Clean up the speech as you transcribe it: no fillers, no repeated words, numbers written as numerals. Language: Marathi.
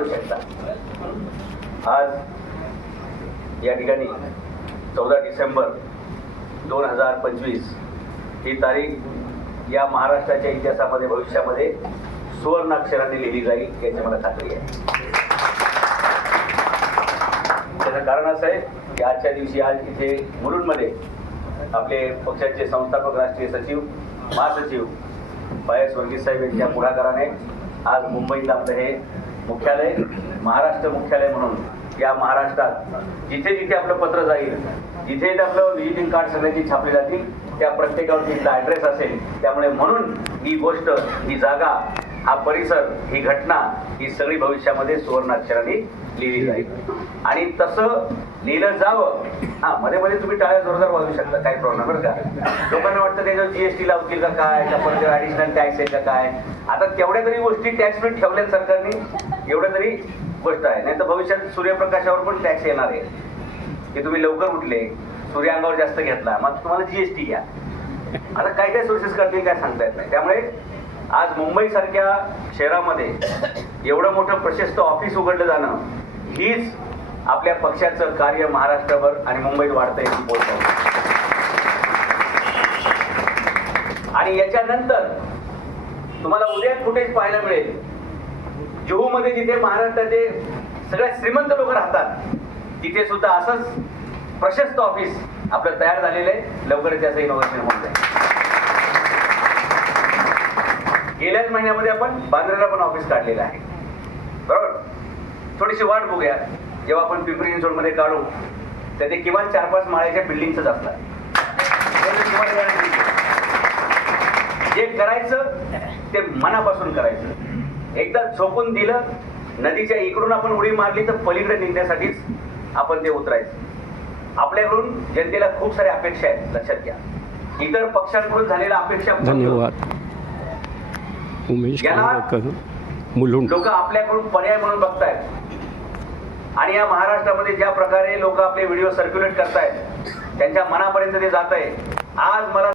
काढू शकता. आज या ठिकाणी 14 डिसेंबर 2025 ही तारीख या महाराष्ट्राच्या इतिहासामध्ये भविष्यामध्ये सुवर्ण अक्षरांनी लिहिली जाईल याची मला खात्री आहे. त्याचं कारण असं आहे की आजच्या दिवशी आज इथे मुलुंडमध्ये आपले पक्षाचे संस्थापक राष्ट्रीय सचिव महासचिव पायस वर्गीस साहेब यांच्या पुढाकाराने आज मुंबईत आपलं हे मुख्यालय महाराष्ट्र मुख्यालय म्हणून या महाराष्ट्रात जिथे जिथे आपलं पत्र जाईल, जिथे आपलं व्हिजिटिंग कार्ड सगळ्यांची छापली जातील, त्या प्रत्येकावर तिथला ॲड्रेस असेल. त्यामुळे म्हणून ही गोष्ट, ही जागा, हा परिसर, ही घटना ही सगळी भविष्यामध्ये सुवर्ण अक्षरांनी लिहिली जाईल. आणि तसं लिहिलं जावं. मध्ये मध्ये तुम्ही टाळ्या जोरदार वाजवू शकता, काही प्रॉब्लेम बरं का. लोकांना वाटतं त्याच्यावर जीएसटी लावतील का काय, का परत ॲडिशनल टॅक्स आहे का काय. आता तेवढ्या तरी गोष्टी टॅक्स फ्री ठेवल्या सरकारने, एवढ्या तरी गोष्ट आहे. नाही तर भविष्यात सूर्यप्रकाशावर पण टॅक्स येणार आहे की तुम्ही लवकर उठले, सूर्य अंगावर जास्त घेतला, मग तुम्हाला जीएसटी घ्या. आता काय काय सोर्सेस करतील काय सांगता येत नाही. त्यामुळे आज मुंबईसारख्या शहरामध्ये एवढं मोठं प्रशस्त ऑफिस उघडलं जाणं हीच आपल्या पक्षाचं कार्य महाराष्ट्रभर आणि मुंबईत वाढतंय ही गोष्ट. आणि याच्यानंतर तुम्हाला उद्या फुटेज पाहायला मिळेल जुहूमध्ये, जिथे महाराष्ट्राचे सगळ्यात श्रीमंत लोक राहतात, तिथे सुद्धा असंच प्रशस्त ऑफिस आपलं तयार झालेलं आहे. लवकरच त्याचं इनोव्हेशन होत आहे. गेल्याच महिन्यामध्ये आपण बांद्र्याला पण ऑफिस काढलेलं आहे, बरोबर. थोडीशी वाट बघूया, जेव्हा आपण पिंपरी चिंचवडमध्ये काढू तर ते किमान 4-5 माळ्याच्या बिल्डिंगच असतात. जे करायचं ते मनापासून करायचं. एकदा झोपून दिलं, नदीच्या इकडून आपण उडी मारली तर पलीकडे निघण्यासाठीच आपण ते उतरायचं. आपल्याकडून जनतेला खूप साऱ्या अपेक्षा आहेत, लक्षात घ्या. इतर पक्षांकडून झालेल्या अपेक्षा धन्यवाद. लोक आपल्याकडून पर्याय म्हणून बघतायत. आणि या महाराष्ट्रामध्ये ज्या प्रकारे लोक आपले व्हिडिओ सर्क्युलेट करतायत, त्यांच्या मनापर्यंत ते जात आहे. आज मला